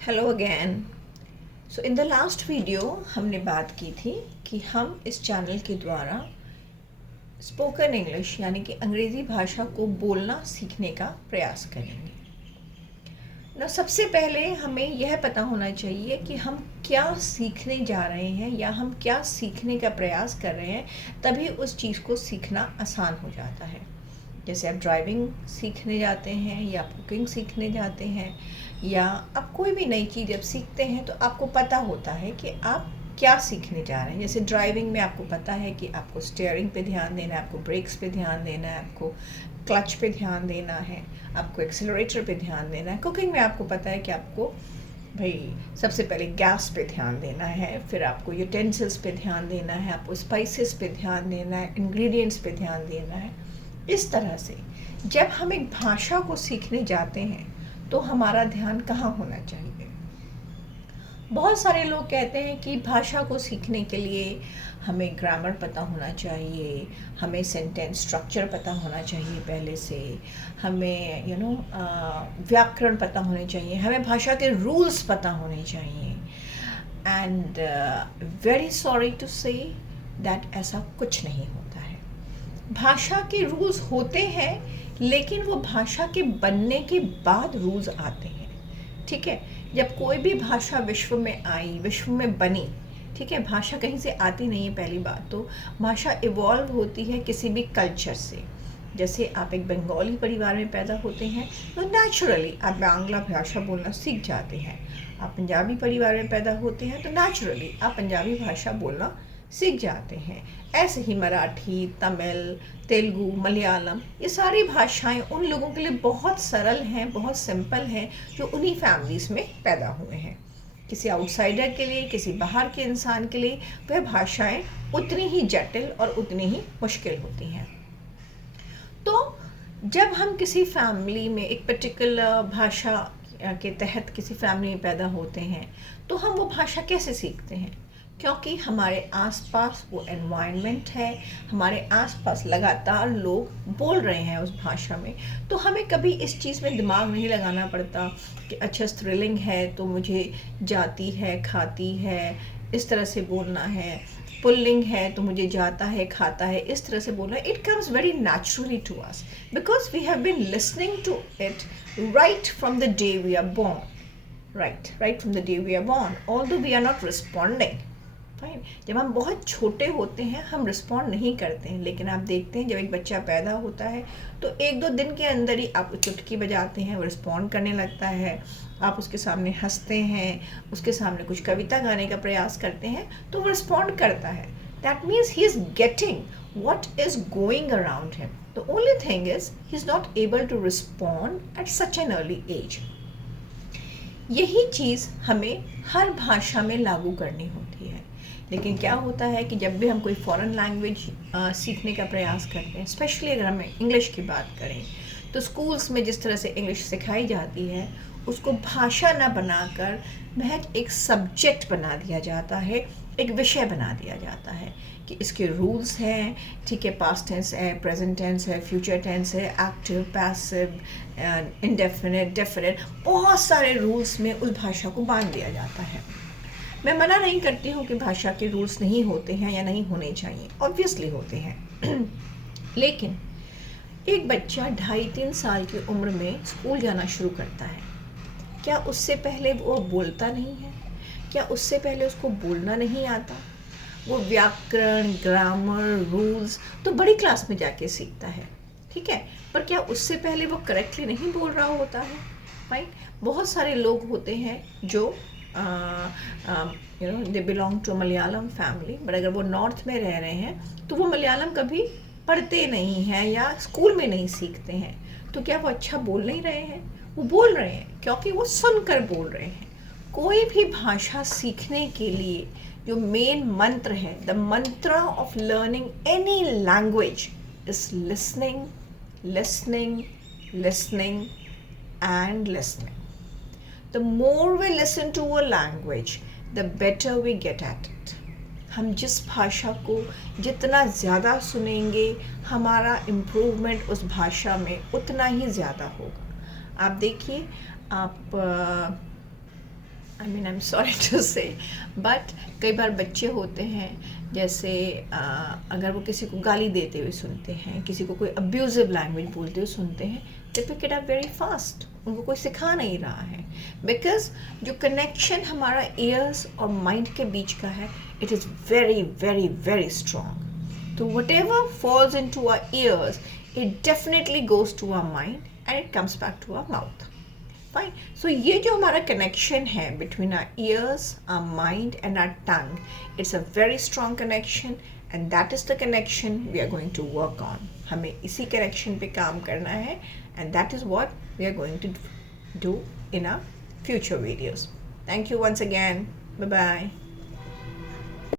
Hello again. So in the last video हमने बात की थी कि हम इस चैनल के द्वारा स्पोकन इंग्लिश यानी कि अंग्रेज़ी भाषा को बोलना सीखने का प्रयास करेंगे ना। सबसे पहले हमें यह पता होना चाहिए कि हम क्या सीखने जा रहे हैं या हम क्या सीखने का प्रयास कर रहे हैं, तभी उस चीज़ को सीखना आसान हो जाता है। जैसे आप ड्राइविंग सीखने जाते हैं या कुकिंग सीखने जाते हैं या आप कोई भी नई चीज़ जब सीखते हैं तो आपको पता होता है कि आप क्या सीखने जा रहे हैं। जैसे ड्राइविंग में आपको पता है कि आपको स्टीयरिंग पे ध्यान देना है, आपको ब्रेक्स पे ध्यान देना है, आपको क्लच पे ध्यान देना है, आपको एक्सेलरेटर पे ध्यान देना है। कुकिंग में आपको पता है कि आपको भाई सबसे पहले गैस पे ध्यान देना है, फिर आपको यूटेंसिल्स पे ध्यान देना है, आपको स्पाइसेस पे ध्यान देना है, इंग्रेडिएंट्स पे ध्यान देना है। इस तरह से जब हम एक भाषा को सीखने जाते हैं तो हमारा ध्यान कहाँ होना चाहिए। बहुत सारे लोग कहते हैं कि भाषा को सीखने के लिए हमें ग्रामर पता होना चाहिए, हमें सेंटेंस स्ट्रक्चर पता होना चाहिए पहले से, हमें व्याकरण पता होने चाहिए, हमें भाषा के रूल्स पता होने चाहिए। And very sorry to say that ऐसा कुछ नहीं होता है। भाषा के रूल्स होते हैं, लेकिन वो भाषा के बनने के बाद रूल्स आते हैं। ठीक है, जब कोई भी भाषा विश्व में आई, विश्व में बनी, ठीक है, भाषा कहीं से आती नहीं है। पहली बात तो भाषा इवॉल्व होती है किसी भी कल्चर से। जैसे आप एक बंगाली परिवार में पैदा होते हैं तो नेचुरली आप बांग्ला भाषा बोलना सीख जाते हैं। आप पंजाबी परिवार में पैदा होते हैं तो नेचुरली आप पंजाबी भाषा बोलना सीख जाते हैं। ऐसे ही मराठी, तमिल, तेलुगु, मलयालम, ये सारी भाषाएं उन लोगों के लिए बहुत सरल हैं, बहुत सिंपल हैं, जो उन्हीं फैमिलीज़ में पैदा हुए हैं। किसी आउटसाइडर के लिए, किसी बाहर के इंसान के लिए वह भाषाएं उतनी ही जटिल और उतनी ही मुश्किल होती हैं। तो जब हम किसी फैमिली में एक पर्टिकुलर भाषा के तहत किसी फैमिली में पैदा होते हैं तो हम वो भाषा कैसे सीखते हैं? क्योंकि हमारे आसपास वो एनवायरनमेंट है, हमारे आसपास लगातार लोग बोल रहे हैं उस भाषा में, तो हमें कभी इस चीज़ में दिमाग नहीं लगाना पड़ता कि अच्छा स्त्रीलिंग है तो मुझे जाती है, खाती है, इस तरह से बोलना है, पुल्लिंग है तो मुझे जाता है, खाता है, इस तरह से बोलना है। It comes very naturally to us because we have been listening to it right from the day we are born, right from the day we are born, although we are not responding. Fine, जब हम बहुत छोटे होते हैं हम respond नहीं करते हैं, लेकिन आप देखते हैं जब एक बच्चा पैदा होता है तो एक दो दिन के अंदर ही आप चुटकी बजाते हैं, वो रिस्पॉन्ड करने लगता है। आप उसके सामने हंसते हैं, उसके सामने कुछ कविता गाने का प्रयास करते हैं तो वो रिस्पॉन्ड करता है। That means he is getting what is going around him. The only thing is he is not able to respond at such an early age. यही चीज़ हमें हर भाषा में लागू करनी होती है। लेकिन क्या होता है कि जब भी हम कोई फॉरेन लैंग्वेज सीखने का प्रयास करते हैं, स्पेशली अगर हम इंग्लिश की बात करें, तो स्कूल्स में जिस तरह से इंग्लिश सिखाई जाती है उसको भाषा न बनाकर महज एक सब्जेक्ट बना दिया जाता है, एक विषय बना दिया जाता है कि इसके रूल्स हैं। ठीक है, पास्ट टेंस है, प्रेजेंट टेंस है, फ्यूचर टेंस है, एक्टिव, पैसिव, इंडेफिनिट, डेफिनिट, बहुत सारे रूल्स में उस भाषा को बांध दिया जाता है। मैं मना नहीं करती हूँ कि भाषा के रूल्स नहीं होते हैं या नहीं होने चाहिए, ऑब्वियसली होते हैं। लेकिन एक बच्चा 2.5-3 साल की उम्र में स्कूल जाना शुरू करता है, क्या उससे पहले वो बोलता नहीं है? क्या उससे पहले उसको बोलना नहीं आता? वो व्याकरण, ग्रामर, रूल्स तो बड़ी क्लास में जाके सीखता है, ठीक है, पर क्या उससे पहले वो करेक्टली नहीं बोल रहा होता है? फाइन, बहुत सारे लोग होते हैं जो they belong to Malayalam family, but अगर वो नॉर्थ में रह रहे हैं तो वो मलयालम कभी पढ़ते नहीं हैं या स्कूल में नहीं सीखते हैं। तो क्या वो अच्छा बोल नहीं रहे हैं? वो बोल रहे हैं क्योंकि वो सुनकर बोल रहे हैं। कोई भी भाषा सीखने के लिए जो मेन मंत्र है, द मंत्र of learning any language is listening, listening, listening and listening. The more we listen to a language, the better we get at it. हम जिस भाषा को जितना ज़्यादा सुनेंगे, हमारा इम्प्रूवमेंट उस भाषा में उतना ही ज़्यादा होगा। आप देखिए, आप आई एम सॉरी टू से, बट कई बार बच्चे होते हैं जैसे अगर वो किसी को गाली देते हुए सुनते हैं, किसी को कोई अब्यूजिव लैंग्वेज बोलते हुए सुनते हैं, they pick it up very fast, उनको कोई सिखा नहीं रहा है, बिकॉज जो कनेक्शन हमारा ईयर्स और माइंड के बीच का है, it is very very very strong. तो whatever falls into our ears, it definitely goes to our mind and it comes back to our mouth. Fine, so ये जो हमारा कनेक्शन है between our ears, our mind and our tongue, it's a very strong connection and that is the connection we are going to work on. हमें इसी कनेक्शन पे काम करना है and that is what we are going to do in our future videos. Thank you once again. Bye bye.